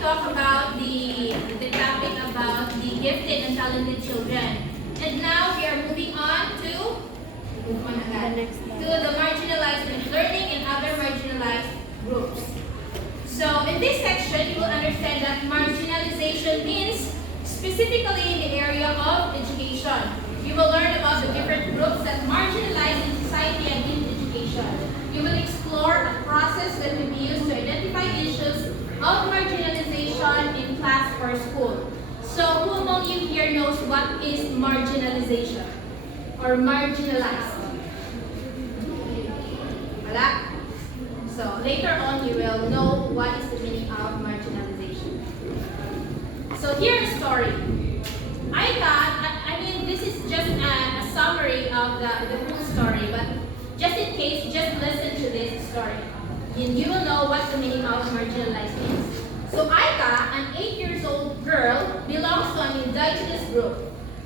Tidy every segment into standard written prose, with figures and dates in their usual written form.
talk about the topic about the gifted and talented children. And now we are moving on to the marginalized learning and other marginalized groups. So in this section, you will understand that marginalization means specifically in the area of education. You will learn about the different groups that marginalize in society and in education. You will explore a process that can be used to identify issues of marginalization in class or school. So who among you here knows what is marginalization or marginalized? Wala? So later on you will know what is the meaning of marginalization. So here's a story. This is just a summary of the whole story, but just in case, just listen to this story. And you will know what the meaning of marginalized means. So Aika, an 8-year-old girl, belongs to an indigenous group.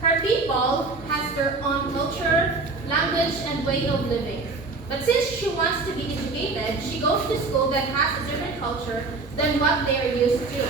Her people has their own culture, language, and way of living. But since she wants to be educated, she goes to school that has a different culture than what they are used to.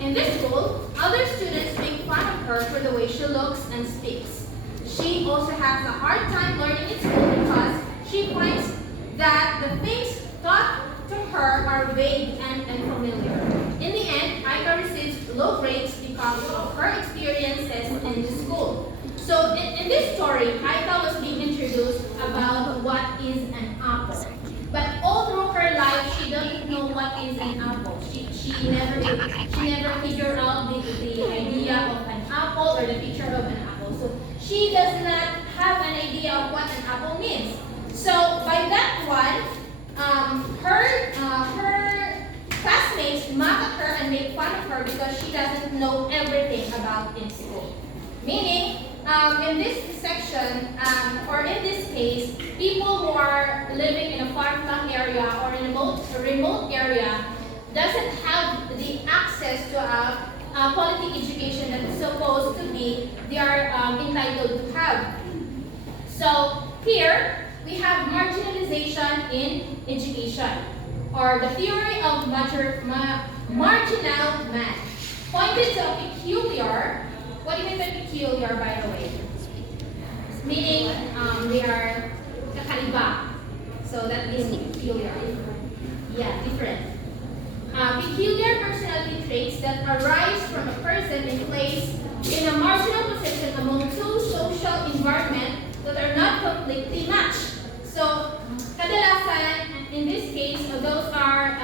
In this school, other students make fun of her for the way she looks and speaks. She also has a hard time learning in school because she finds that the things taught to her are vague and unfamiliar. In the end, Aika receives low grades because of her experiences in the school. So in this story, Aika was being introduced about what is an apple. But all through her life, she doesn't know what is an apple. She never figured out the idea of an apple or the picture of an apple. So she does not have an idea of what an apple means. So by that one, her classmates mock at her and make fun of her because she doesn't know everything about in school. Meaning, in this section, or in this case, people who are living in a far-flung area or in a remote area doesn't have the access to a quality education that is supposed to be they are entitled to have. So here we have marginalization in education, or the theory of marginal man, pointed to a peculiar. What do you mean by peculiar, by the way? Meaning they are kakaiba. So that is peculiar. Yeah, different. Peculiar personality traits that arise from a person in place in a marginal position among two social environments that are not completely matched. So, kadalasan, in this case, those are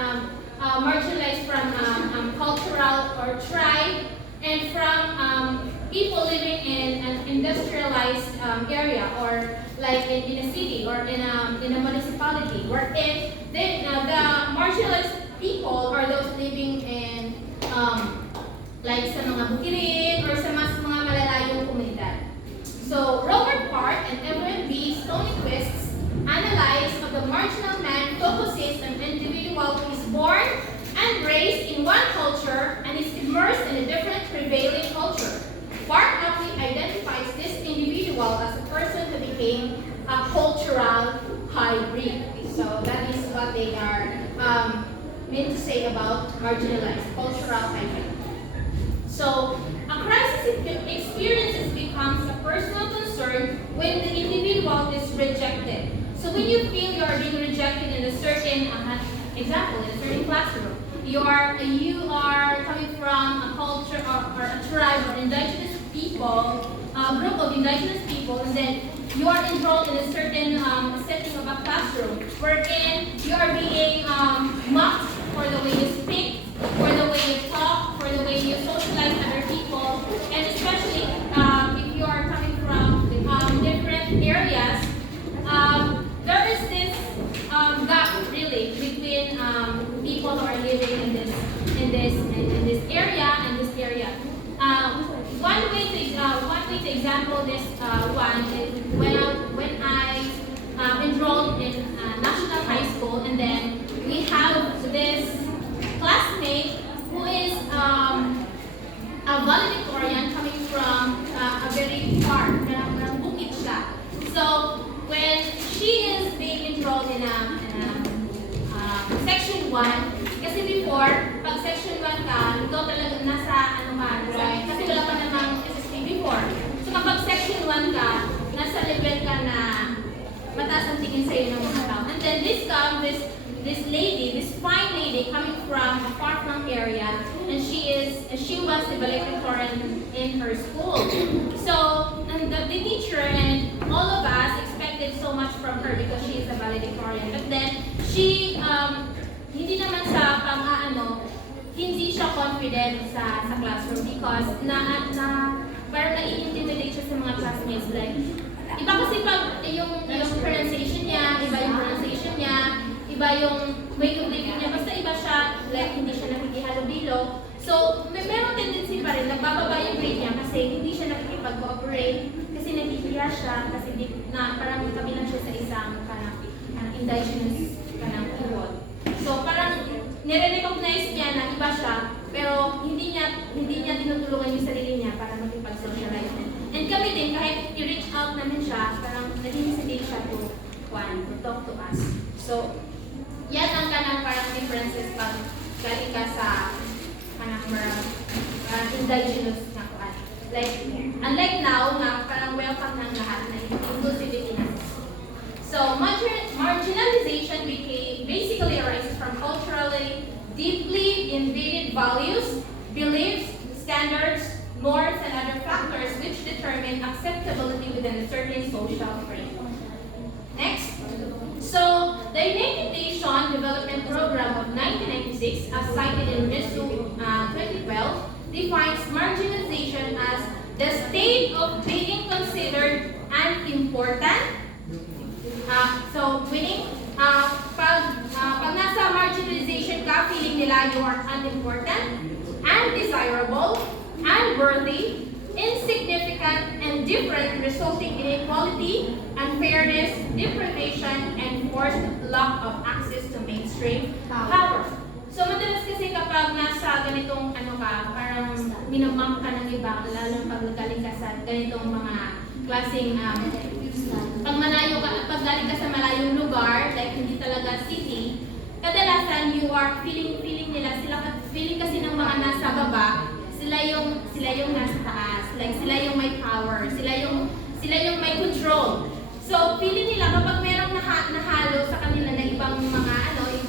marginalized from cultural or tribe and from people living in an industrialized area, or like in a city or in a municipality, wherein the marginalized people are those living in like sa mga bukirin or sa mga malalayong komunidad. So Robert Park and Evelyn B. Stoneyquist's analysis of the marginal man focuses on an individual who is born and raised in one culture and is immersed in a different prevailing culture. Park aptly identifies this individual as a person who became a cultural hybrid. So that is what they are meant to say about marginalized, cultural hybrid. So a crisis experience becomes a personal concern when the individual is rejected. So when you feel you are being rejected in a certain example, in a certain classroom, you are coming from a culture or a tribe or indigenous people, a group of indigenous people, and then you are enrolled in a certain setting of a classroom wherein you are being mocked for the way you speak, for the way you talk, for the way you socialize other people, and especially if you are coming from different areas, there is this gap really between people who are living in this area and this area. One way to example this one is when I enrolled in national high school, and then we have this classmate who is a valedictorian coming from a very far, from Bukit siya. So when she is being enrolled in a section 1. Kasi before, pag section 1 ka, ikaw talaga nasa ano ka, kasi wala pa namang SSP before. So kapag section 1 ka, nasa level ka na mataas ang tingin sa'yo ng mga tao. And then this lady, this fine lady coming from a far-flung area, and she was the valedictorian in her school. So, and the teacher and all of us expected so much from her because she is a valedictorian. But then, she, hindi naman sa hindi siya confident sa classroom because parang nai-intimidate siya sa mga classmates. Like, iba kasi pag yung pronunciation niya, iba yung pronunciation niya, iba yung way of living niya, basta iba siya, like hindi siya nakikihalo-bilo. So, meron tendency pa rin, nagbababa yung grade niya kasi hindi siya nakikipag-cooperate, kasi nahihiya siya, kasi parang kabilang siya sa isang indigenous keyword. So, parang nire-recognize niya na iba siya, pero hindi niya tinutulungan yung sarili niya para makipag-socialize. And kami din, kahit i-reach out namin siya, parang nag-hesitate siya to talk to us. So, yan ang parang differences pag galing ka sa indigenous na kuan. Like, unlike now, na parang welcome ng lahat na inclusivity na. So, marginalization basically arises from culturally deeply embedded values, beliefs, standards, norms, and other factors which determine acceptability within a certain social frame. Next. So, the United Nations Development Program of 1996, as cited in RISU 2012, defines marginalization as the state of being considered unimportant. Meaning, pag nasa marginalization ka, feeling nila you are unimportant, undesirable, unworthy, insignificant, and different, resulting in inequality, unfairness, deprivation, and forced lack of access to mainstream power. So, madalas kasi kapag nasa ganitong parang minamam ka ng iba, lalo pag galing ka sa ganitong mga klaseng pag galing ka sa malayong lugar, like hindi talaga city, kadalasan you are feeling nila, feeling kasi ng mga nasa baba, sila yung nasa taas, like sila yung may power, sila yung may control. So, feeling nila kapag merong nahalo sa kanila na ibang mga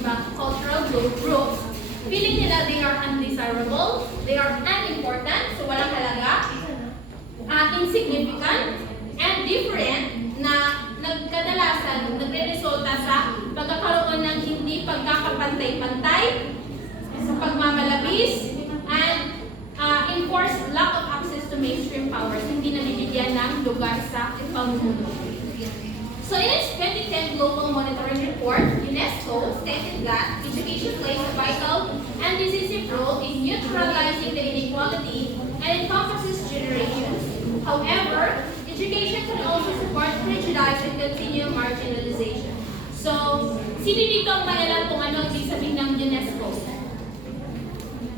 ibang cultural groups, feeling nila they are undesirable, they are unimportant, so walang halaga, insignificant, and different, na kadalasan nagre-resulta sa pagkakaroon ng hindi pagkakapantay-pantay, sa pagmamalabis, and enforced lack of access to mainstream powers, hindi nabibigyan ng lugar sa pamumuno. So in its 2010 Global Monitoring Report, UNESCO stated that education plays a vital and decisive role in neutralizing the inequality and encompasses generations. However, education can also support prejudice and continue marginalization. So, sino dito ang mailan kung ano ang ibig sabihin ng UNESCO?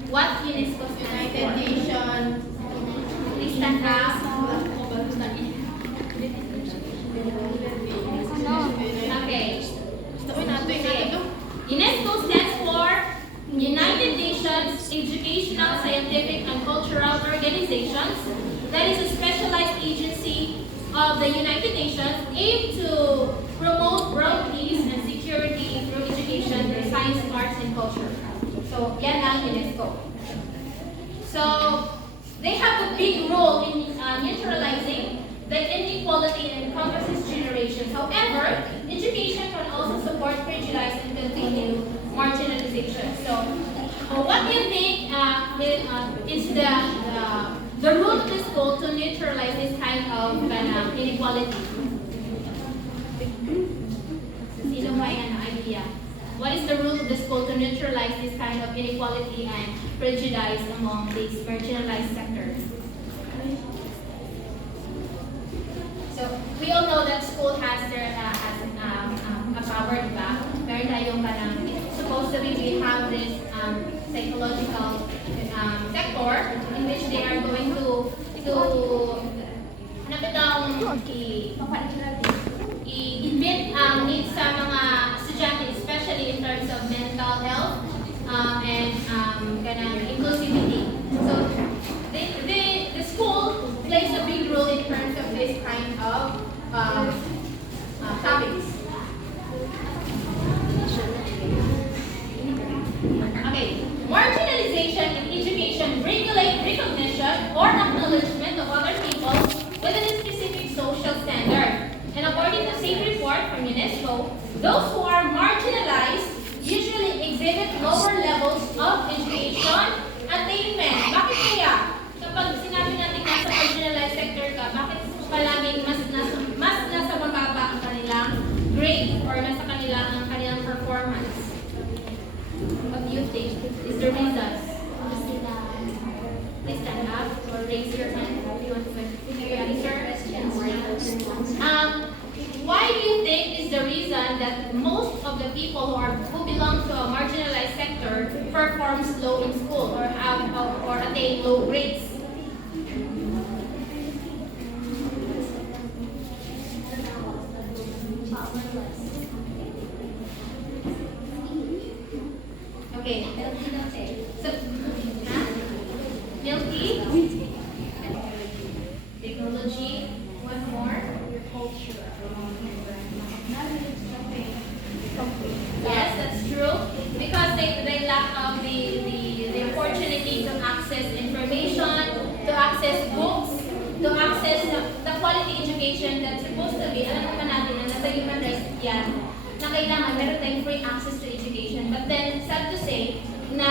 What UNESCO stands for? United Nations. Please stand up. Okay. UNESCO stands for United Nations Educational, Scientific, and Cultural Organizations. That is a specialized agency of the United Nations aimed to promote world peace and security through education, science, arts, and culture. So, yan ang UNESCO. So, they have a big role in neutralizing the inequality and encompasses generations. However, education can also support prejudice and continue marginalization. So, what do you think is the role of the school to neutralize this kind of inequality? Sino may idea? What is the role of the school to neutralize this kind of inequality and prejudice among these marginalized sectors? So, we all know that school has a power, diba? Meron tayong supposedly we have this psychological sector in which they are going to i-invent needs sa mga estudyante, especially in terms of mental health, other people within a specific social standard. And according to the same report from UNESCO, those who are marginalized usually exhibit lower levels of education attainment. Bakit kaya? Kapag sinabi natin nasa marginalized sector ka, bakit palaging mas nasa mababa ang kanilang grade or nasa kanilang performance? What do you think is the reason? Please stand up or raise your hand if you want to answer. Why do you think is the reason that most of the people who belong to a marginalized sector performs low in school or attain low grades? Okay. So, milky, technology, one more. Your culture. Yes, that's true. Because they lack of the opportunity to access information, to access books, to access the quality education that's supposed to be. Alam naman natin na nasa human rights yan, na kailangan meron tayong free access to education. But then, sad to say, na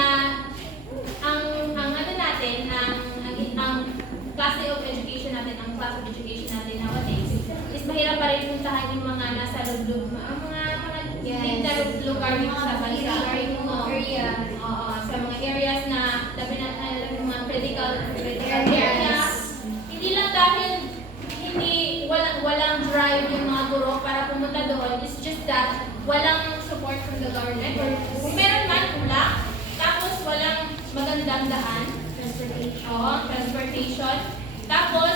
ang klase of education natin, ang class of education natin nowadays, is mahirap pa rin puntahan yung mga nasa loob, mga lugar dito sa bansa. Sa mga areas na labi na mga critical areas. Hindi lang dahil walang drive yung mga guro para pumunta doon. It's just that walang support from the government. Or kung meron man, kulang. Tapos walang magandang daan. Transportation. Tapos,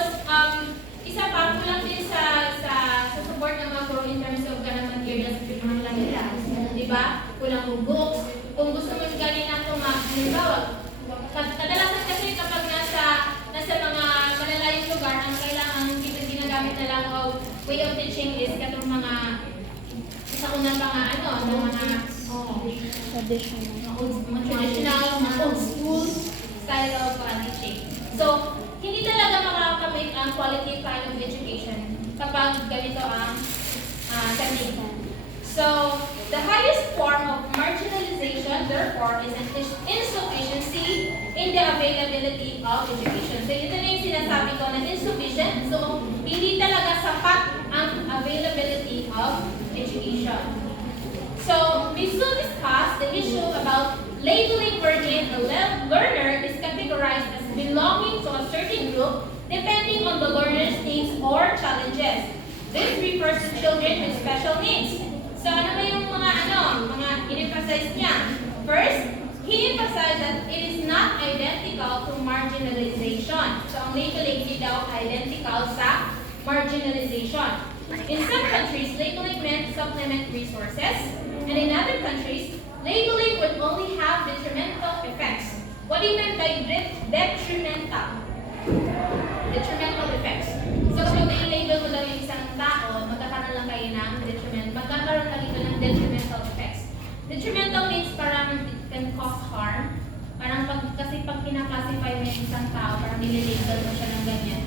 isa pa, kulang din sa support ng mga guro in terms of government areas sa mga lanila. Diba? Kulang ng books. Kung gusto mo galing natin halimbawa, kadalasan kasi kapag nasa mga malalayong lugar, ang kailangan ginagamit na lang of way of teaching is katong mga sa unang mga traditional, old school style of teaching. So, hindi talaga makakamit ang quality kind of education kapag ganito ang technique. So, the highest form of marginalization, therefore, is an insufficiency in the availability of education. So, ito na yung sinasabi ko na insufficient. So, hindi talaga sapat ang availability of education. So, we will discuss the issue about labeling wherein a learner is categorized as belonging to a certain group depending on the learner's needs or challenges. This refers to children with special needs. So, ano ba yung mga in-emphasize niya? First, he emphasized that it is not identical to marginalization. So, ang labeling hindi daw identical sa marginalization. In some countries, labeling meant supplement resources, and in other countries, labeling would only have detrimental effects. What do you mean by detrimental? Detrimental effects. So, kapag i-label mo lang yung isang tao, magkakaroon lang kayo ng magkakaroon lang ito ng detrimental effects. Detrimental means parang it can cause harm. Parang kasi pag kinaklasify mo yung isang tao, parang nililabel mo siya ng ganyan,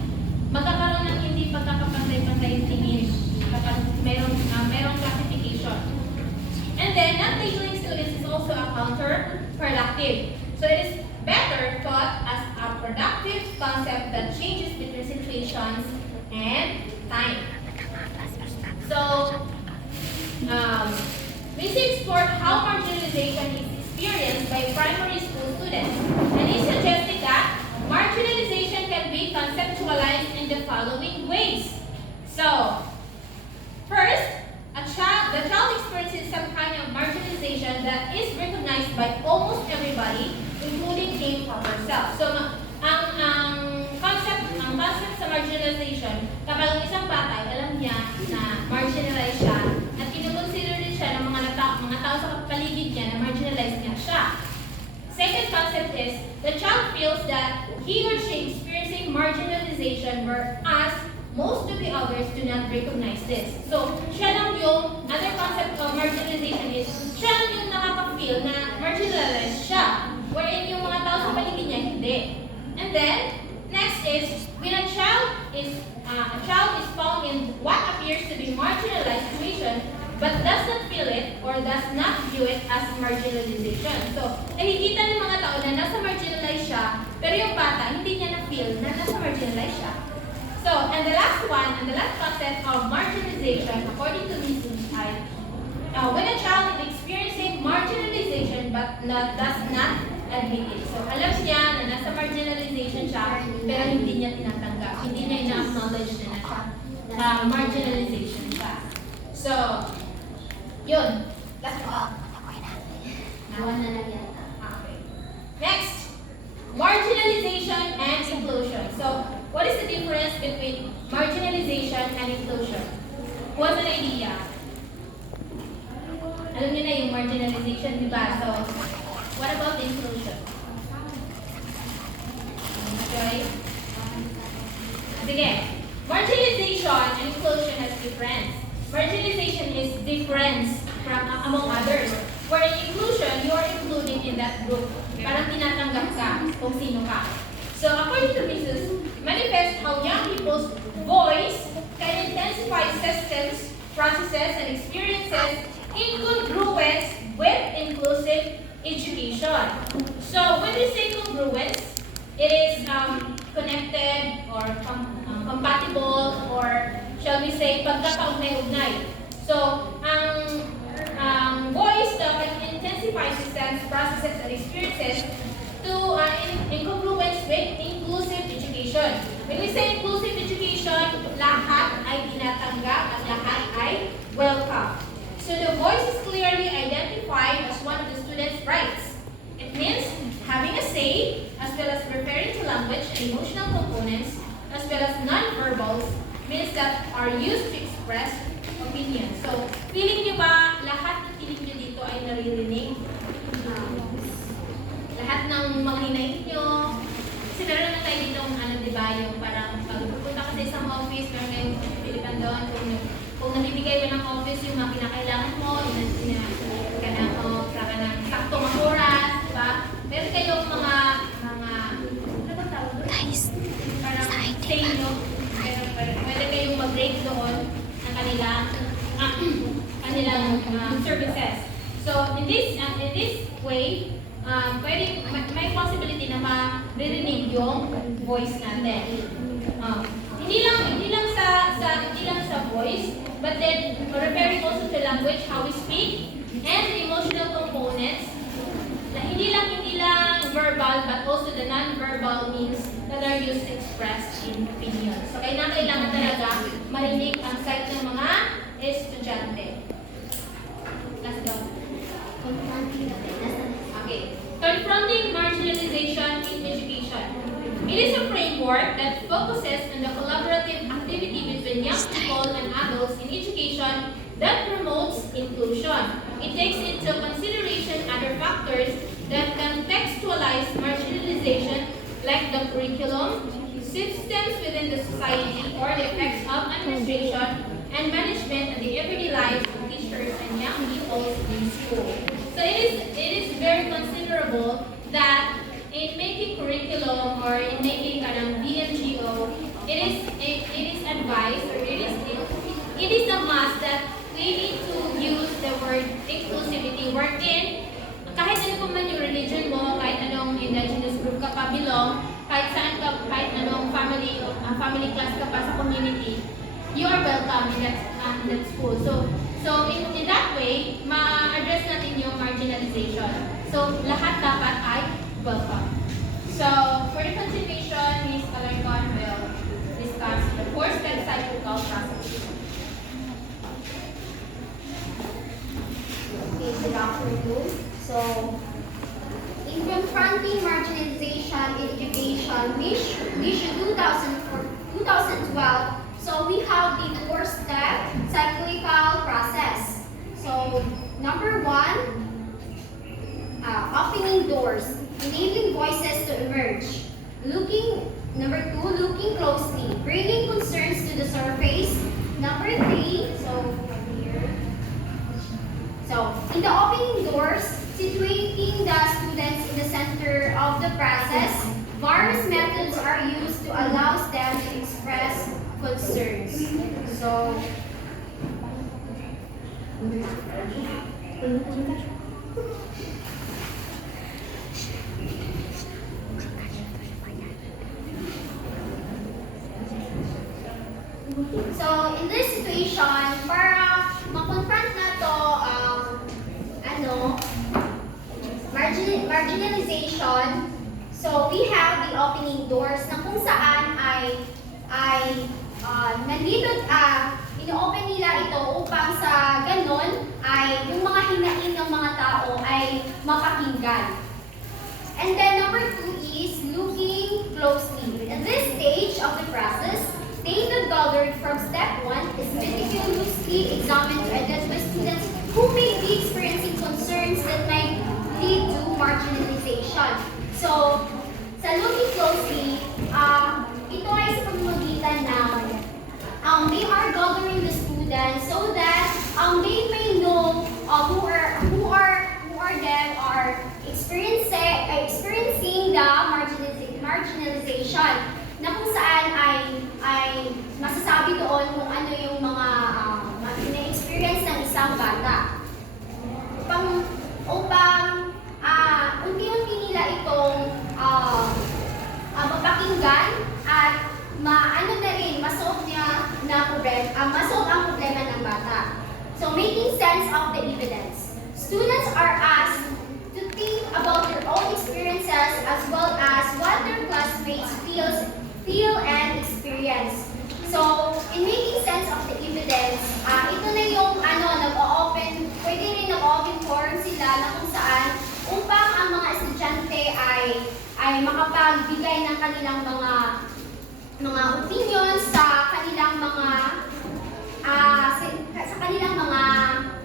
magkakaroon ng hindi pagkakapantay-pantay yung tingin kapag mayroong classification. And then, not labeling students is also a counterproductive. So, it is better taught as a productive concept that changes between situations and time. So, we explored how marginalization is experienced by primary school students, and he suggested that marginalization can be conceptualized in the following ways. So, first, the child experiences some kind of marginalization that is recognized by almost everybody, including him or herself. So, ang concept sa marginalization, kapag ang isang bata, alam niya na marginalized siya, at kinukonsider din siya ng mga tao sa paligid niya na marginalized niya siya. Second concept is, the child feels that he or she experiencing marginalization, whereas most of the others do not recognize this. So, siya lang yung, other concept of marginalization is, siya lang yung nakaka-feel na marginalized siya, wherein yung mga tao sa paligid niya, hindi. And then, next is, when a child is a child is found in what appears to be marginalized situation but does not feel it or does not view it as marginalization. So, nakikita ng mga tao na nasa marginalized siya, pero yung bata, hindi niya na-feel na nasa marginalized siya. So, and the last one, and the last concept of marginalization, according to Ms. Insight, when a child is experiencing marginalization but does not admit it. So, alam niya na nasa marginalization siya, pero hindi niya tinatanggap. Hindi niya ina-acknowledge na nasa marginalization siya. So, yun. That's all. Nawan na lang yata. Okay. Next, marginalization and inclusion. So, what is the difference between marginalization and inclusion? What's an idea? Alam niyo na yung marginalization, di ba? So, what about inclusion? Okay? Sige. Marginalization and inclusion has difference. Marginalization is difference from among others. Where in inclusion, you are included in that group. Parang tinatanggap ka kung sino ka. So, according to Mrs. manifest how young people's voice can intensify systems, processes, and experiences in congruence with inclusive education. So, when we say congruence, it is connected or compatible, or shall we say, pagkakaugnay-ugnay. So, ang voice can intensify systems, processes, and experiences to in congruence with inclusive education. When we say inclusive education, lahat ay tinatanggap at lahat ay welcome. So the voice is clearly identified as one of the student's rights. It means having a say, as well as referring to language and emotional components, as well as non-verbals, means that are used to express opinion. So, feeling niyo ba lahat ng feeling niyo dito ay naririnig? Lahat ng mga hinahin niyo? Kasi meron naman tayo dito di ba, yung parang pag pupunta ka sa isang office, meron kayong pilipan doon, kung nabibigay mo ng office yung mga kinakailangan mo, ka ng saktong oras, diba? Meron kayong mga ano ba tawag doon? Guys, parang say nyo, pwede kayong mag-break doon ng kanilang services. So, in this way, may possibility na maririnig yung voice natin. Hindi lang sa voice, but then referring also to language, how we speak, and the emotional components. Na hindi lang verbal, but also the non-verbal means that are used to express in opinion. So, kailangan talaga marinig ang side ng mga estudyante. Let's go. Okay. Confronting marginalization in education. It is a framework that focuses on the collaborative activity between young people and adults in education that promotes inclusion. It takes into consideration other factors that contextualize marginalization, like the curriculum, systems within the society, or the effects of administration and management on the everyday lives of teachers and young people in school. So it is very considerable that in making curriculum or in making BNGO, it is advised, or it is a must that we need to use the word inclusivity, wherein kahit ano pa man yung religion mo, kahit anong indigenous group ka pa belong, kahit saan ka, kahit anong family class ka pa sa community, you are welcome in that school. So in that way, ma-address natin yung marginalization. So lahat dapat ay welcome. So for the continuation, Ms. Alarcon will discuss the four-step cyclical process. Okay, good afternoon. So, in confronting marginalization in education, Mission 2012, so we have the four-step cyclical process. So, number one, opening doors, enabling voices to emerge. Number two, looking closely, bringing concerns to the surface. Number three, so in the opening doors, situating the students in the center of the process, various methods are used to allow them to express concerns. So, in this situation, para makonfront na to, marginalization, so we have the opening doors na kung saan nandito, ino-open nila ito upang sa ganon ay yung mga hinain ng mga tao ay mapakinggan. And then number 2 is looking closely. At this stage of the process, data gathered from step 1 is meticulously examined to identify students who may be experiencing concerns that might lead to marginalization. So, sa looking closely, ito ay sa pamamagitan ng they are gathering the students so that they may know who are them are experiencing the marginalization na kung saan ay masasabi doon kung ano yung mga na-experience ng isang bata. Upang unti-unti nila itong mapakinggan at masolve ang problema ng bata. So, making sense of the evidence. Students are asked to think about their own experiences as well as what their classmates feel and experience. So, in making sense of the evidence, ito na yung pwede rin nag-open forum sila na kung saan upang ang mga estudyante ay makapagbigay ng kanilang mga opinions sa kanilang mga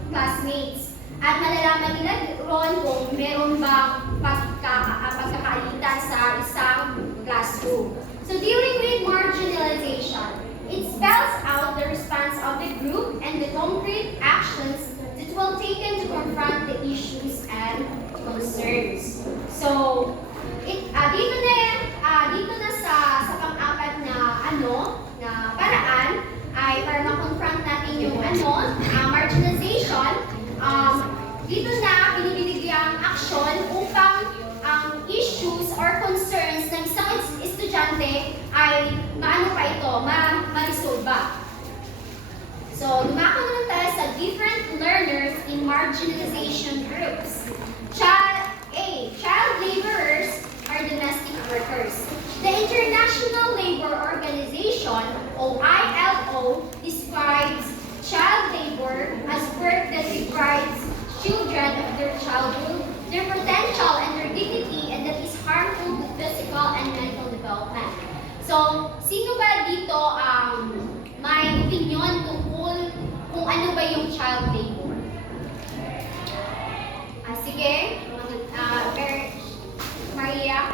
classmates. At malalaman nila ron kung meron bang pagkakaalitan sa isang classroom. So dealing with marginalization, it spells out the response of the group and the concrete actions that will be taken to confront the issues and concerns. So, dito na sa pang-apat na paraan ay para ma-confront natin yung marginalization. Dito na binibigyang aksyon upang ang issues or concerns ng isang estudyante ay ma-resolve ba. So, dumako naman tayo sa different learners in marginalization groups. Child laborers are domestic workers. The International Labor Organization, or ILO, describes child labor as work that deprives children of their childhood, their potential and their dignity, and that is harmful to physical and mental development. So, sino ba dito may opinion tungkol kung ano ba yung child labor? Sige, Maria?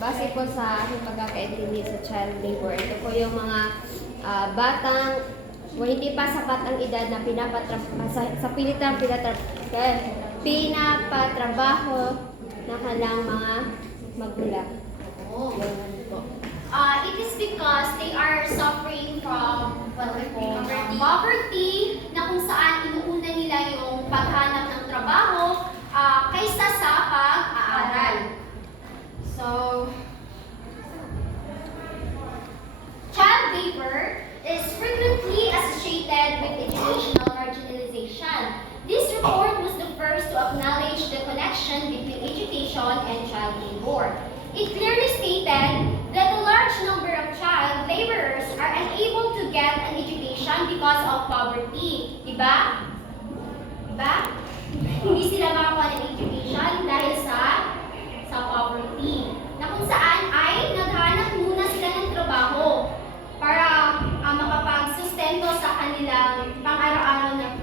Base po sa aking pagkakaintindi sa child labor, ito po yung mga batang hindi pa sapat ang edad na pinapatrabaho na kanilang mga magulang. Oh. It is because they are suffering from poverty na kung saan inuuna nila yung paghanap ng trabaho kaysa sa pag-aaral. So, child labor is frequently associated with educational marginalization. This report was the first to acknowledge the connection between education and child labor. It clearly stated that a large number of child laborers are unable to get an education because of poverty. Diba? Hindi sila makakuha ng education dahil sa poverty. Na kung saan ay naghanap muna sila ng trabaho para makapagsustento sa kanilang pang-araw-araw na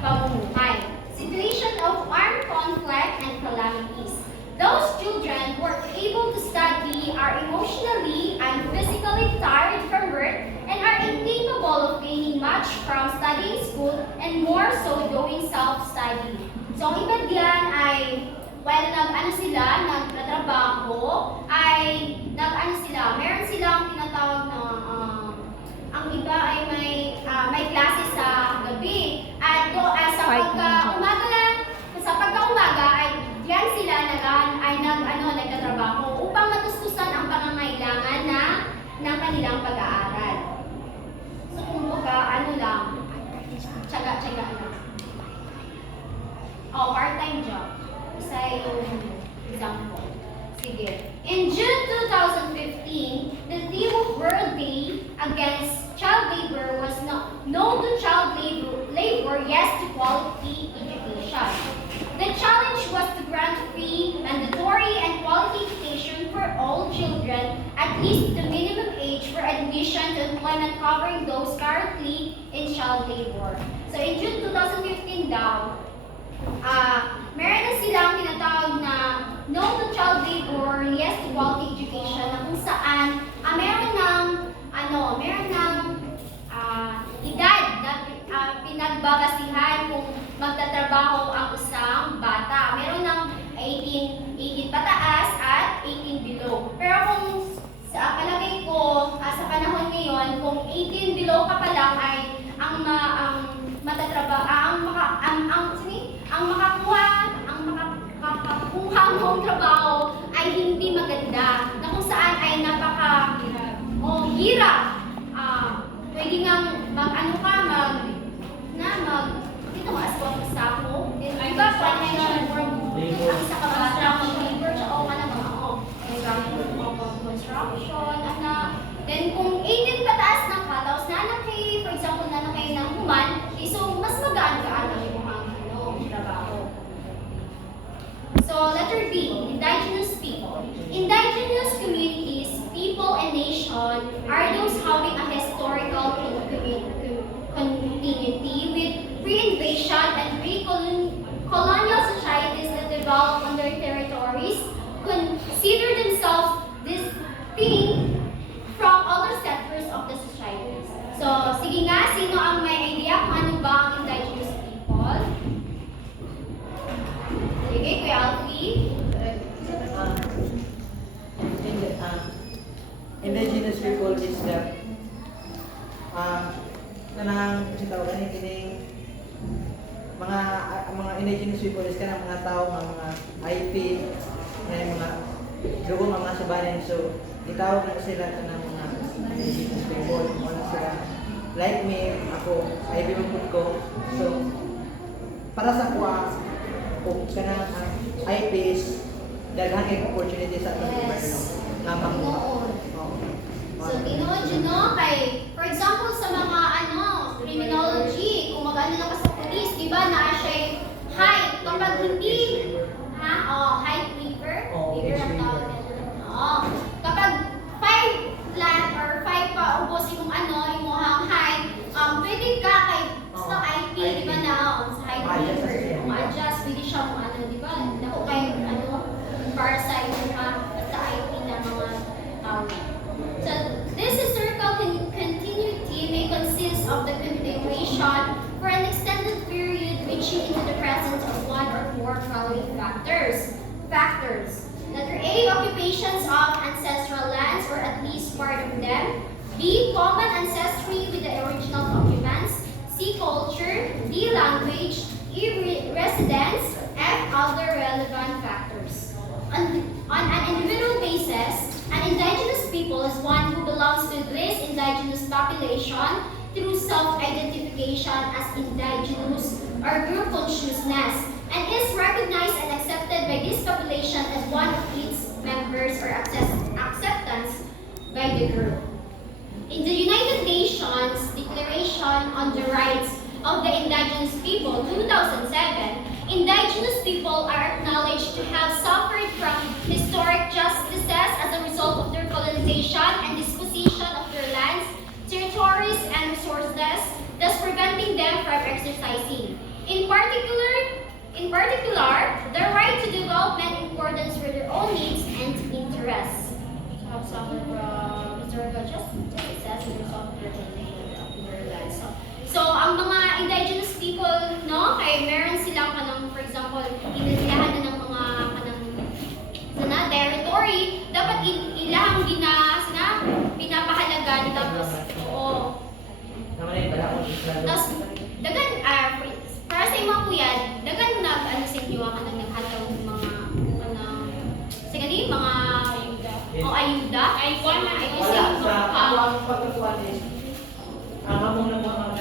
pamumuhay. Situation of armed conflict and calamities. Those children who are able to study are emotionally and physically tired from work and are incapable of gaining much from studying school and more so doing self-study. So, ang iba diyan ay while nagtatrabaho, ay meron silang tinatawag na ang iba ay may klase sa gabi. At sa pagka-umaga ay diyan sila nagtatrabaho upang matustusan ang pangangailangan ng kanilang pag-aaral. So kumbaga tiyaga-tiyaga lang. Part-time job. Isa yung example. Sige. In June 2015, the theme of World Day Against Child Labor was No to Child Labor, Yes to Quality Education. The challenge was to grant free, mandatory, and quality education for all children at least the minimum age for admission to employment covering those currently in child labor. So in June 2015 daw, meron na silang tinatawag na No to Child Labor, Yes to Quality Education na kung saan meron ng edad na pinagbabasihan kung magtatrabaho ang isang bata. Meron ng 18 pataas at 18 below. Pero kung sa palagay ko, sa panahon ngayon, kung 18 below ka pa lang ay ang makakuha mong trabaho ay hindi maganda, na kung saan ay hirap. Pwede nga dito aswang sa ako. Diba, ang isa ka ba, labor, construction, then kung 18 pataas ng ka, tapos for example, ng human, so mas magaan-gaan ang iyong trabaho. So, letter B, indigenous people. Indigenous communities, people, and nation are those having a historical continuity with pre-invasion and pre-colonial societies that developed on their territories, consider themselves distinct from other sectors of the society. So, sige nga, sino ang may idea kung ano ba ang indigenous people? Sige, Kuya Alfie. Indigenous people is the mga indigenous people is kanang mga tao mga IP na mga grupo mga sabayan, so itawag na sila kanang mga indigenous people. Ano sila like me, ako IP mapud ko, so para sa kuha kung kanang IPs daghan kay opportunity sa atong gobyerno nga manguha. So, tinuod yun, kay, for example, sa mga, criminology, kung mag-ano lang ka sa police, di ba, siya height. Kapag hindi, height waiver? Waiver ang tawag yan. Kapag 5 flat or 5 pa ubos yung yung height, pwede ka kay, sa IP, di ba sa height waiver. Kung adjust, pwede siya di ba, naku kay, para sa IP na mga tao. So, this historical continuity may consist of the continuation for an extended period reaching into the presence of one or more following factors. Letter A, occupations of ancestral lands or at least part of them. B, common ancestry with the original occupants. C, culture. D, language. E, residence. F, other relevant factors. On an individual basis, an indigenous people is one who belongs to this indigenous population through self-identification as indigenous or group consciousness, and is recognized and accepted by this population as one of its members or acceptance by the group. In the United Nations Declaration on the Rights of the Indigenous People 2007, indigenous people are acknowledged to have suffered from historic justices as a result of their colonization and disposition of their lands, territories, and resources, thus preventing them from exercising. In particular, the right to development in accordance with their own needs and interests. Have suffered from historical justices as a result of their colonization of their lands. So, ang mga indigenous people, kay meron silang for example, inasilahan na ng mga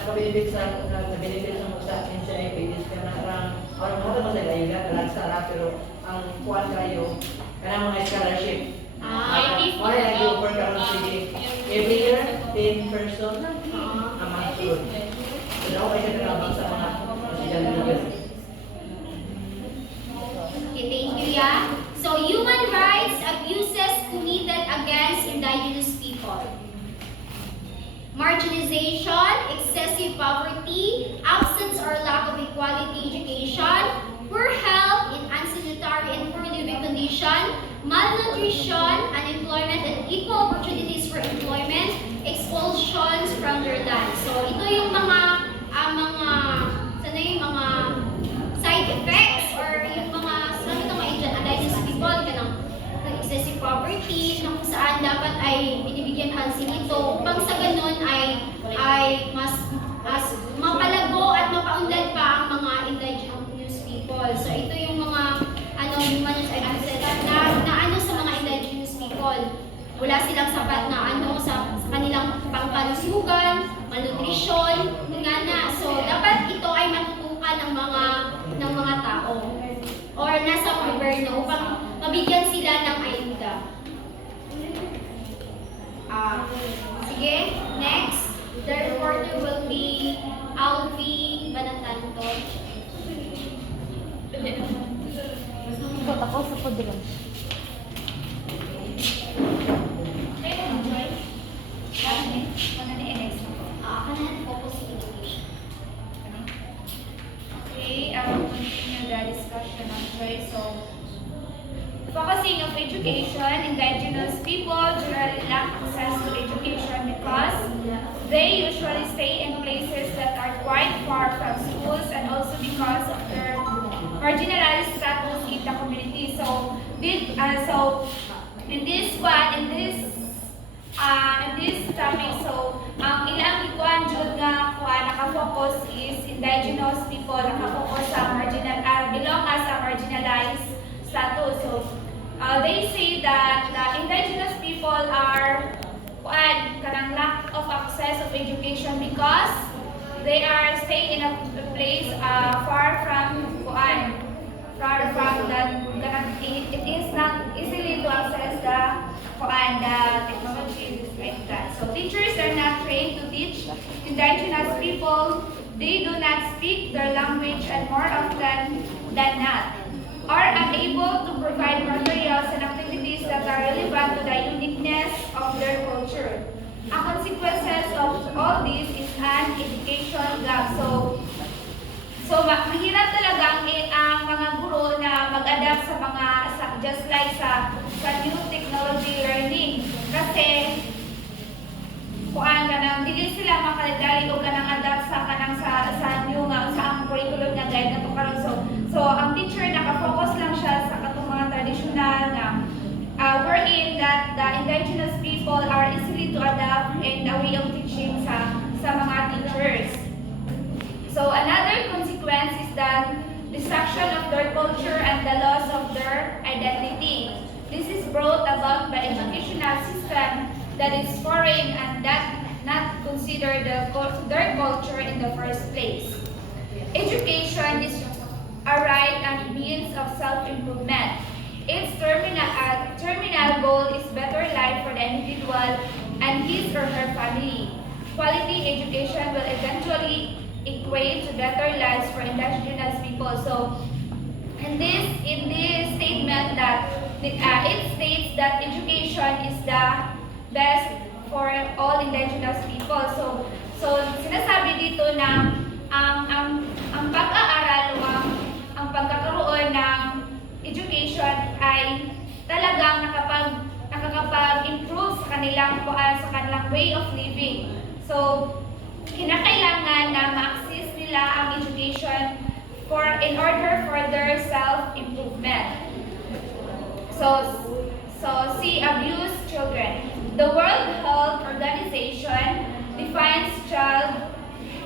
naka-benefit sa NCIP is kanang orang mga ba sa ayuda dalag sa pero ang kuan kayo kanang mga scholarship. Wala lagi offer karon sige. Every year 10 person ang masulod. So daw kayo nagabang sa mga estudyante. Okay, thank you, yeah. So, human rights abuses committed against indigenous people. Marginalization, excessive poverty, absence or lack of equality education, poor health in unsanitary and poor living condition, malnutrition, unemployment and equal opportunities for employment, expulsions from their land. So, ito yung mga side effects or yung mga indigenous people kanang excessive poverty na kung saan dapat ay binibigyan pansin ito upang sa ganun ay mas mapalago at mapaunlad pa ang mga indigenous people. So ito yung mga human rights abuses na sa mga indigenous people. Wala silang sapat na sa kanilang pangkalusugan, malnutrisyon, nga. So dapat ito ay matutukan ng mga tao or nasa gobyerno upang mabigyan sila ng ayuda. Sige, next. The reporter will be Alfie Banatanto. Ikot ako sa podron. Focus on education. Okay, I will continue the discussion on Joy. So, focusing on education, indigenous people generally lack access to education because they usually stay in places that are quite far from schools and also because of their marginalized status in the community. So, in this topic, so ang ilang ikuan jud nga naka-focus is indigenous people, naka-focus sa belong as a marginalized status. So they say that the indigenous people are kanang lack of access of education because they are staying in a place far from that it is not easily to access the technology like that. So teachers are not trained to teach indigenous people. They do not speak their language and more often than not are unable to provide materials and activities that are relevant to the uniqueness of their culture. A consequences of all this is an education gap. So mahirap talaga ang mga guro na mag-adapt just like sa new technology learning. Kasi dili sila makalidali o adapt sa new sa ang curriculum nga guide na to karon. So ang teacher naka-focus lang siya sa katong mga traditional nga wherein that the indigenous people are easily to adapt in the way of teaching sa mga teachers. So another consequence is that destruction of their culture and the loss of their identity. This is brought about by educational system that is foreign and that not consider their culture in the first place. Education is a right and means of self-improvement. Its terminal goal is better life for the individual and his or her family. Quality education will eventually equate to better lives for indigenous people. So, in this statement that it states that education is the best for all indigenous people. So sinasabi dito na ang pag-aaral o ang pagkakaroon ng education ay talagang nakakapag-improve sa kanilang way of living. So kinakailangan na ma-access nila ang education in order for their self-improvement. So see abuse children. The World Health Organization defines child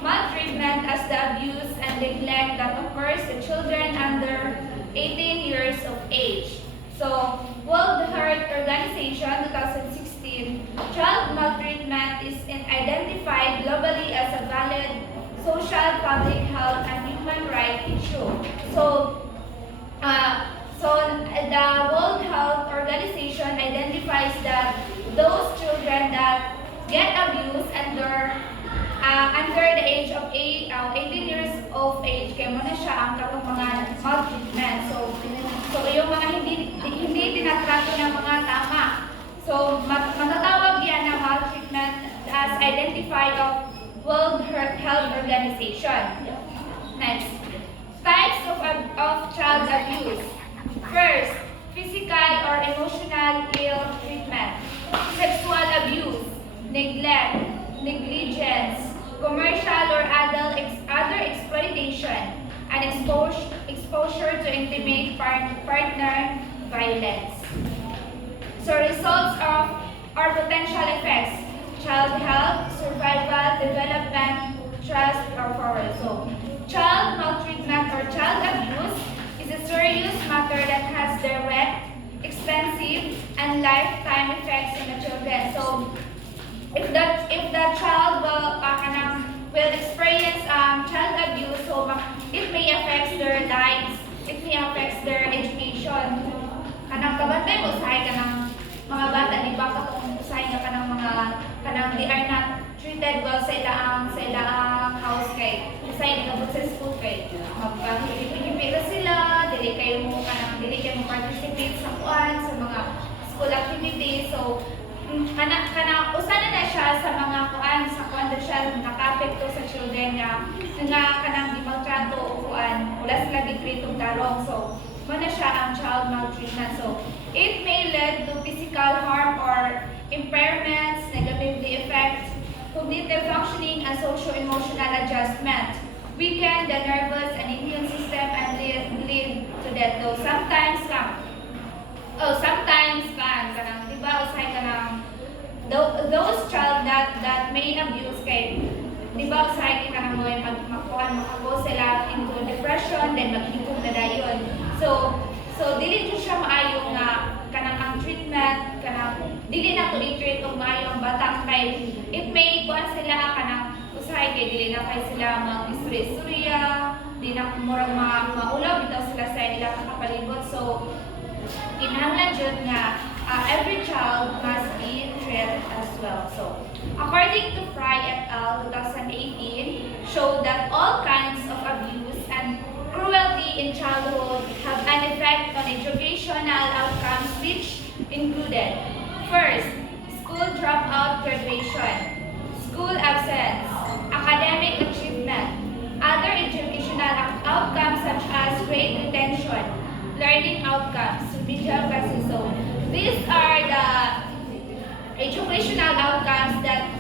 maltreatment as the abuse and neglect that occurs to children under 18 years of age. So, World Health Organization 2016, child maltreatment is identified globally as a valid social, public health, and human rights issue. So the World Health Organization identifies that those children that get abused under the age of 18 years of age, kaya mo na siya ang katong mga maltreatment. So yung mga hindi tinatrato ng mga tama. So matatawag yan na maltreatment as identified of World Health Organization. Next, types of child abuse. First, physical or emotional ill treatment, sexual abuse, neglect, negligence, commercial or other exploitation, and exposure to intimate partner violence. So results of or potential effects: child health, survival, development, trust, or moral. So child maltreatment or child abuse is a serious matter that has direct, extensive, and lifetime effects on the children. So if the child will experience child abuse, so it may affect their lives, it may affect their education. Kanang kabantay mo usahay kanang mga bata, di ba katong usahay nga kanang they are not treated well sa ilaang house kay usahay nagabot sa school kay magpahipipira sila, dili kayo mo participate sa sa mga school activities. So usana na siya sa mga na siya nakapekto sa children nga kanang di maltrato o wala sila gitritong tarong. So na siya ang child maltreatment. So it may lead to physical harm or impairments, negatively affect cognitive functioning and socio-emotional adjustment, weaken the nervous and immune system, and lead to death. So sometimes kanang di ba usahay kanang those child that may abuse kay di ba usahay kanang mga makago sila into depression, then maghigog na dayon. So dili jud siya maayo nga kanang ang treatment kanang dili na to i-treat og maayo ang bata kay it may kuan sila kanang usahay kay dili na kay sila mag-istorya, di na murag maulaw bitaw sila sa ilang kapalibot. So kinahanglan jud nga every child must be treated as well. So according to Fry et al. 2018 showed that all kinds of abuse and cruelty in childhood have an effect on educational outcomes, which included: first, school dropout, graduation, school absence, academic achievement, other educational outcomes such as grade retention, learning outcomes, remedial classes. So these are the educational outcomes that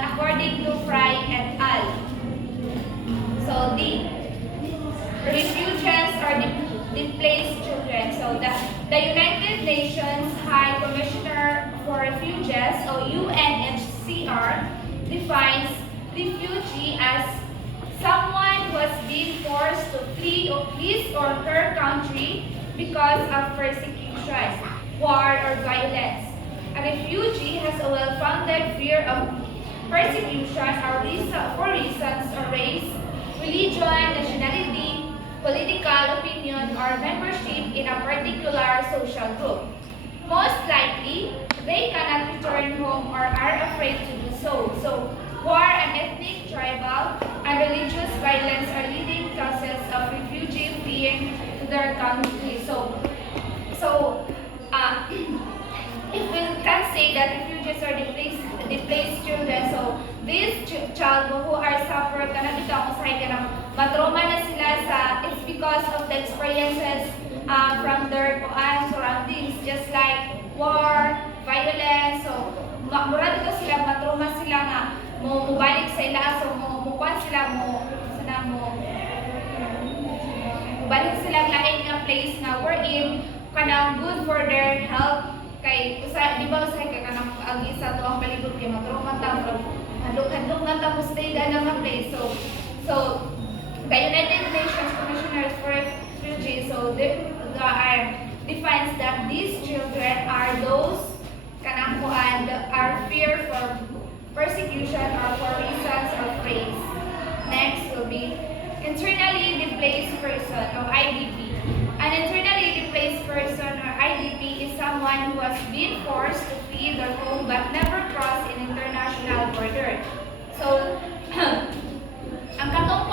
according to Fry et al. So the refugees or displaced children. So the United Nations High Commissioner for Refugees, or UNHCR, defines refugee as someone who has been forced to flee his or her country because of persecution, war, or violence. A refugee has a well-founded fear of persecution for reasons of race, religion, nationality, political opinion, or membership in a particular social group. Most likely, they cannot return home or are afraid to do so. So, war and ethnic, tribal, and religious violence are leading causes of refugees fleeing to their country. If we can say that refugees are displaced children, so these child who are suffered kana bitaw usahay kanang matrauma na sila it's because of the experiences from their surroundings, just like war, violence. So mura dito sila matrauma sila nga mubalik sa ila, so mukuan sila mubalik sila lain nga place nga wherein kanang good for their health. Kay di ba usahay kay kanang ang isa to ang palibot kay matrauma ta handog na ta mo stay da nga place. So the United Nations Commissioners for Refugees, so defines that these children are those kanang kuan are fear for persecution or for reasons of race. Next. one who has been forced to flee their home but never crossed an international border. So, ang katong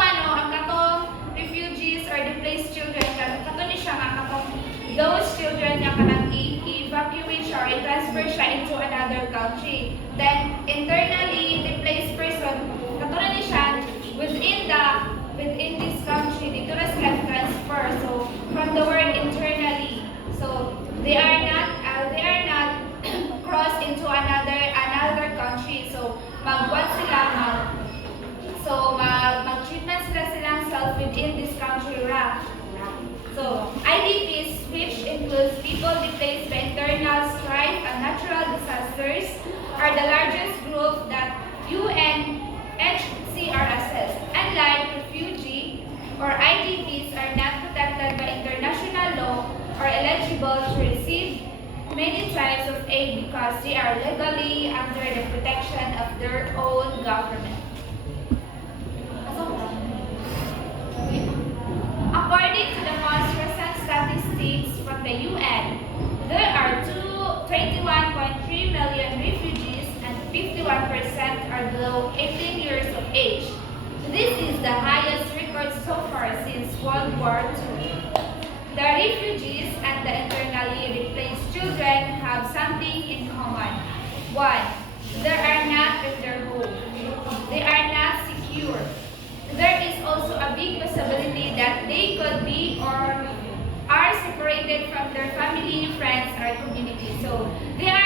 refugees or displaced children, kato ni siya nga katong those children nga kanang evacuate siya or transfer siya into another country. Then, internally displaced person, kato ni siya within this country, dito na sila transfer. So, from the word internally. So, they are not crossed into another country. So, mag-treatment silang self within this country ra. So, IDPs, which includes people displaced by internal strife and natural disasters, are the largest group that UNHCR assessed. Unlike refugee or IDPs are not protected by international law or eligible to receive many types of aid because they are legally under the protection of their own government. According to the most recent statistics from the UN, there are 21.3 million refugees and 51% are below 18 years of age. This is the highest record so far since World War II. The refugees and the internally displaced children have something in common. One, they are not in their home. They are not secure. There is also a big possibility that they could be or are separated from their family, friends, or community. So they are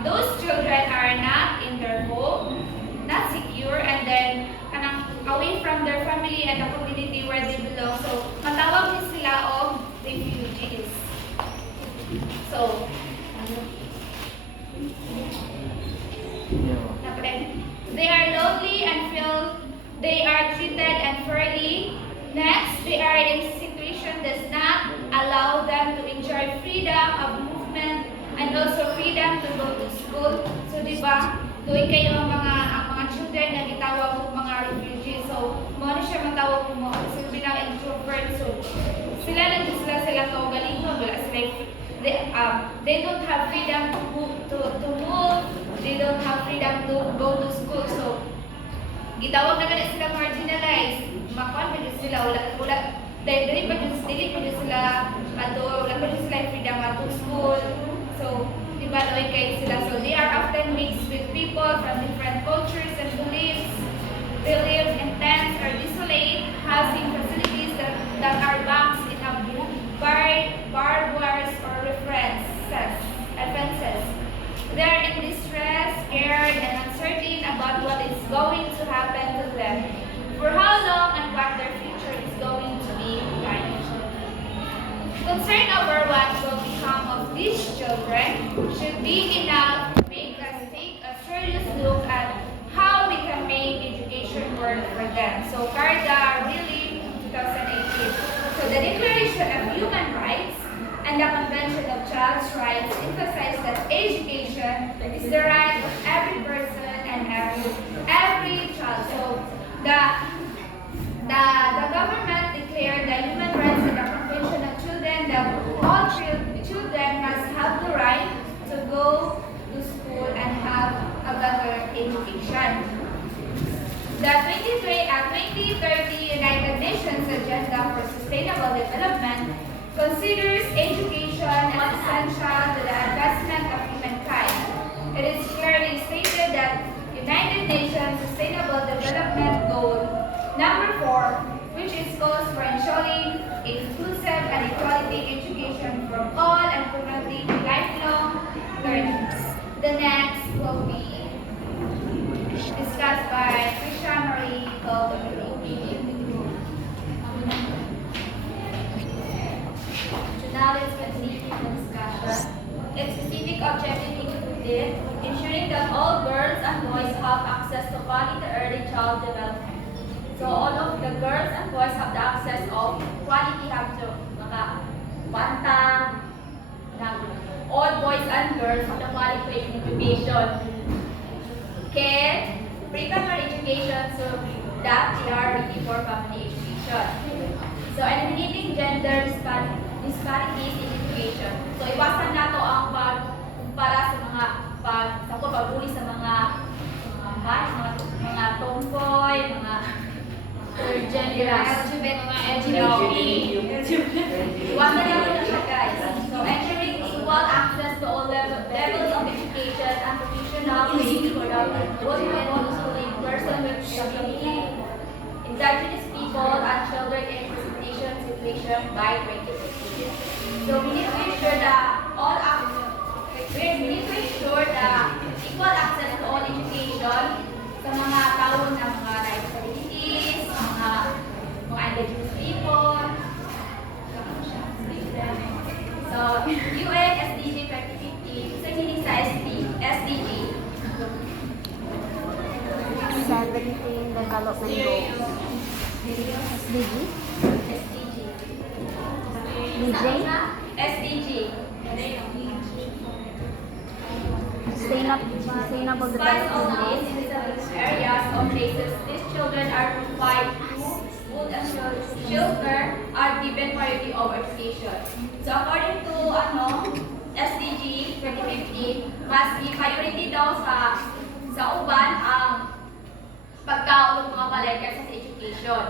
those children are not in their home, not secure, and then away from their family and the community where they belong. So matawag din sila og refugees. So they are lonely and feel they are treated unfairly. Next, they are in a situation that does not allow them to enjoy freedom of movement and also freedom to go to school. So, di ba, doon kayo ang mga children na gitawag ng mga refugees. So, mo na siya matawag mo kasi bilang introvert. So, sila kaugalingon, wala sila they don't have freedom to move. They don't have freedom to go to school. So, gitawag na ganit sila marginalized. Makonfident sila, dili pa din sila wala pa din sila freedom to school. So, di ba, loy kay sila. So, they are often mixed with people from different cultures and beliefs. They live in tents or desolate housing facilities that are boxed in a barbed wires or fences. They are in distress, scared, and uncertain about what is going to happen to them, for how long and what their future is going to be like. Concern over what will become of these children should be enough to make us take a serious look at how we can make education work for them. So, CARDA really 2018. So, the Declaration of Human Rights and the Convention of Child's Rights emphasize that education is the right of every person and every child. So the government declared the human rights in the Convention of Children that all children must have the right to go to school and have a better education. The 2030 United Nations Agenda for Sustainable Development considers education as essential to the advancement of humankind. It is clearly stated that United Nations Sustainable Development Goal number 4, which is calls for ensuring inclusive and equality education for all and promoting lifelong learning. The next will be discussed by Christian Marie Goldberg. Now let's continue the discussion. Its specific objective included ensuring that all girls and boys have access to quality early child development. So all of the girls and boys have the access of quality have to bantang, all boys and girls have the quality education, care, pre-primary education, so that they are ready for family education. So eliminating gender disparities in education. So iwasan nato ang pagkumpara sa pagbuli sa mga tomboy, mga third generation, iwasan nato na siya, guys. So ensuring equal access to all levels of education and professional training for the vulnerable schooling person with disability, indigenous people, and children in presentation situation by 2015. So we need to ensure that equal access to all education sa mga tao na mga disabilities, mga indigenous people. So, UN SDG 2050, sa hiling sa SDG. 17 Development Goals. SDG? SDG. DJ? SDG. Sustainable Despite all Development these, Goals. in some areas or places, these children are provided food and shelter are given priority over education. So according to SDG 2050, mas priority daw sa uban ang pagkaon ng mga balay kaysa sa education.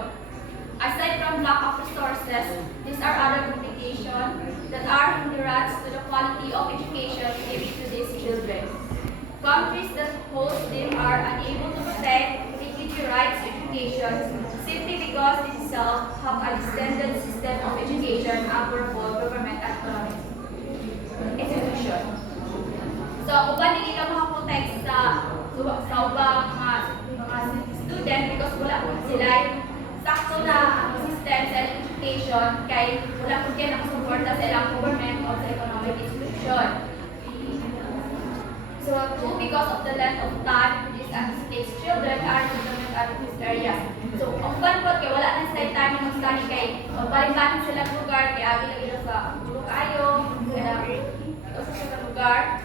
Aside from lack of resources, these are other complications that are hindrance to the quality of education given to these children. Countries that host them are unable to protect refugee rights to education simply because themselves have a descendant system of education and powerful government and economic institution. So, uban hindi ka makaprotect sa ubang mga student because wala po sila sakto na system sa education kay wala po kayo nakasuporta sa ilang government o sa economic institution. So, two, because of the length of time these anticipates children are determined at these areas. So, ang uban kay wala na sila time na mag-study kay balik-balik sila sa lugar kay agi-agi sa ulo kayo sa lugar.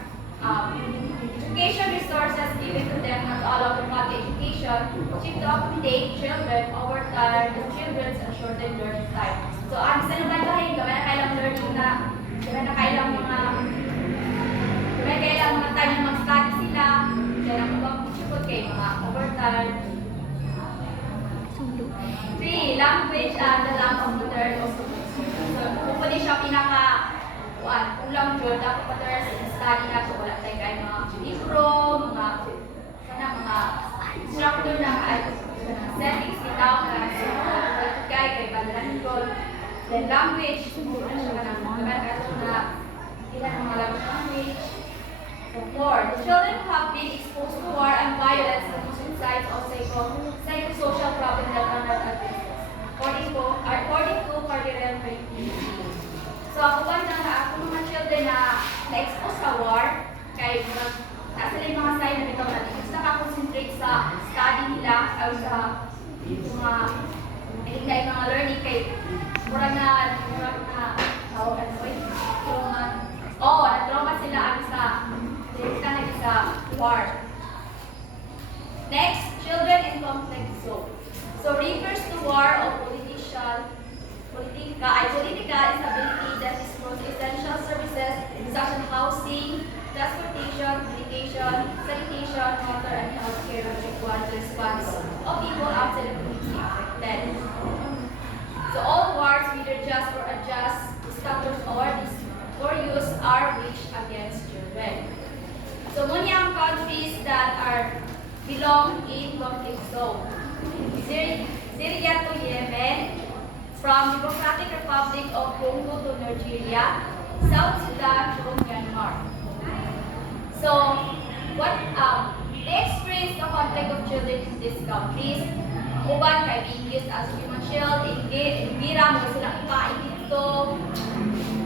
Education resources given to them not all of the quality education seem to accommodate children over time, the children's shortened learning time. So, ang isa naman dahil gamay na kailang learning na gamay na kailang mga time na mag-study sila, kaya na mag-chipot kayo mga overtime. 3. Language and the lang of the third of the so, kung pwede siya ulang yun, dapat pa study na so wala tayo kayo mga libro, mga instructor na settings bitaw na kaya kay balaran ko. Then language, kung ano siya ka na ilan mga language. So 4. The children who have been exposed to war and violence are most insights of psychosocial problems that are not addressed. According to Marginalized. So ako mga children na na-expose sa war, kay nasa yung mga sign na bitaw natin, gusto nakakonsentrate sa study nila o sa mga learning kay mura na na-trauma sila sa war. Next, children in conflict zone. So refers to war of political instability that destroys essential services such as housing, transportation, communication, sanitation, water, and healthcare which require the response of people outside the community affected. So all wars, whether just or unjust, status or use are waged against children. So many countries that belong in conflict zone. Syria to Yemen, from Democratic Republic of Congo to Nigeria, South Sudan to Myanmar. So, they experience the conflict of children in these countries. Uban kay being used as human shield, gira mo silang ipain dito,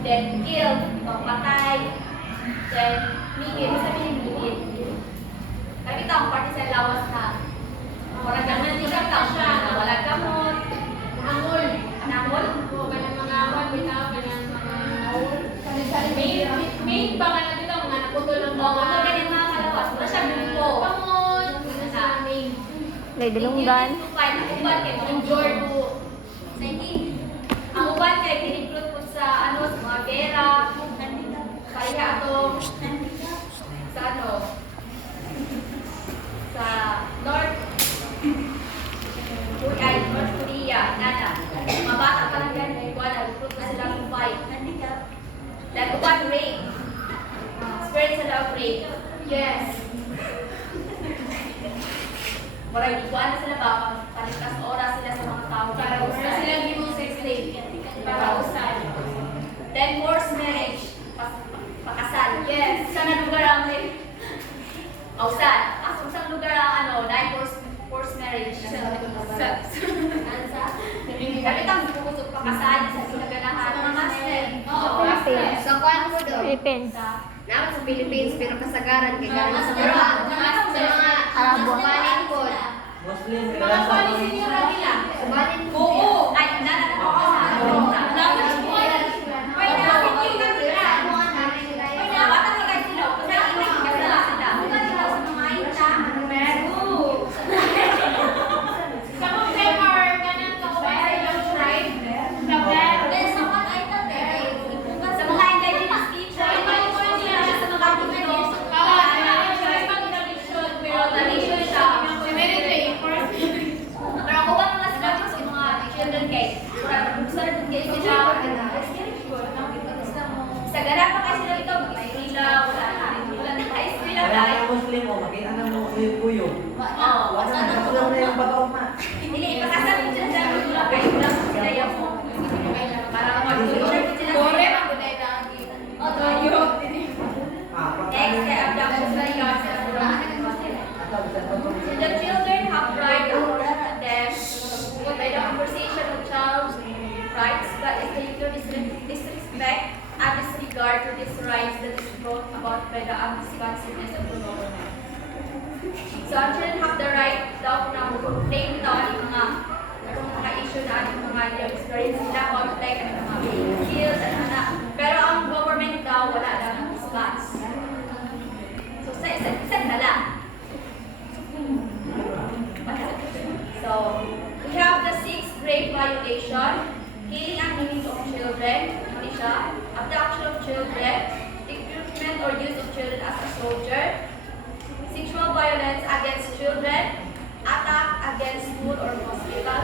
then killed, patay, then migil, sabi ng migil. Nakita ang parte sa lawas na walang gamot, isang tao siya na walang gamot, anamol, ganyan mga main pa nga na dito, mga naputol ng mga ganyan mga kalawas, wala siya bumpo, pamon, main. Laidilunggan. Ang uban kay enjoy to ang uban kay tiniplut po sa one, rape. Experience na of rape. Yes. Maray, ikuan na sila ba? Panikas oras sila sa mga tao. Para usay. sila gimong sex slave. Para usay. Then, forced marriage. Pakasal. Yes. Saan na lugar ang may... Ausan. Saan lugar ang forced marriage? Dapat ang pukusog pakasal sa sinaganahan. Sa mga master. Oo. Philippines. Sa kwan mo daw. Philippines. Naman sa Philippines, pero kasagaran kay galing sa Pero, mga Arabo. banin po. Muslim, Mga pali senyor nila. Banin po. Oo. Ay, oo. Dapat po. Ay, nakapit yung nagtira. Mga nanay nila Ay, yun. nakapatan mo guys sila. Kasi ang kasala sila. Kung sila sa mga ita. Some of them are ganang kauban sa ibang tribe. Then, sa mga ita, sa mga indigenous teacher, sa mga Buddhist, pero tradition siya. Pero ako ba mga sinabi sa mga children guys? Sa guys siya. Sa ganap pa kasi sila ito, mag-eskwela, wala na. Wala na ka-eskwela Kaya tayo. mga Muslim mo, makita na mo kuyo-kuyo. Oo. Wala na, kapag na yung bataw ma. Hindi, ipakasal ko sila dyan, wala kayo, wala ko sila yung para mag-tutor ko sila. Kore, magunay lang. O, tayo. Ah, Next, kay abduction sa yard sa So the children have right to them by the conversation of child's rights, but if the youth disrespect and disregard to these rights that is brought about by the unresponsiveness of the government. So ang children have the right daw na mag-complain daw ang mga issue na ang mga experience nila, conflict, ang mga skills, pero ang government daw wala daw ng response. So sa isa na lang. So, we have the sixth grave violation, killing and maiming of children, mali siya, abduction of children, recruitment or use of children as a soldier, sexual violence against children, attack against school or hospital,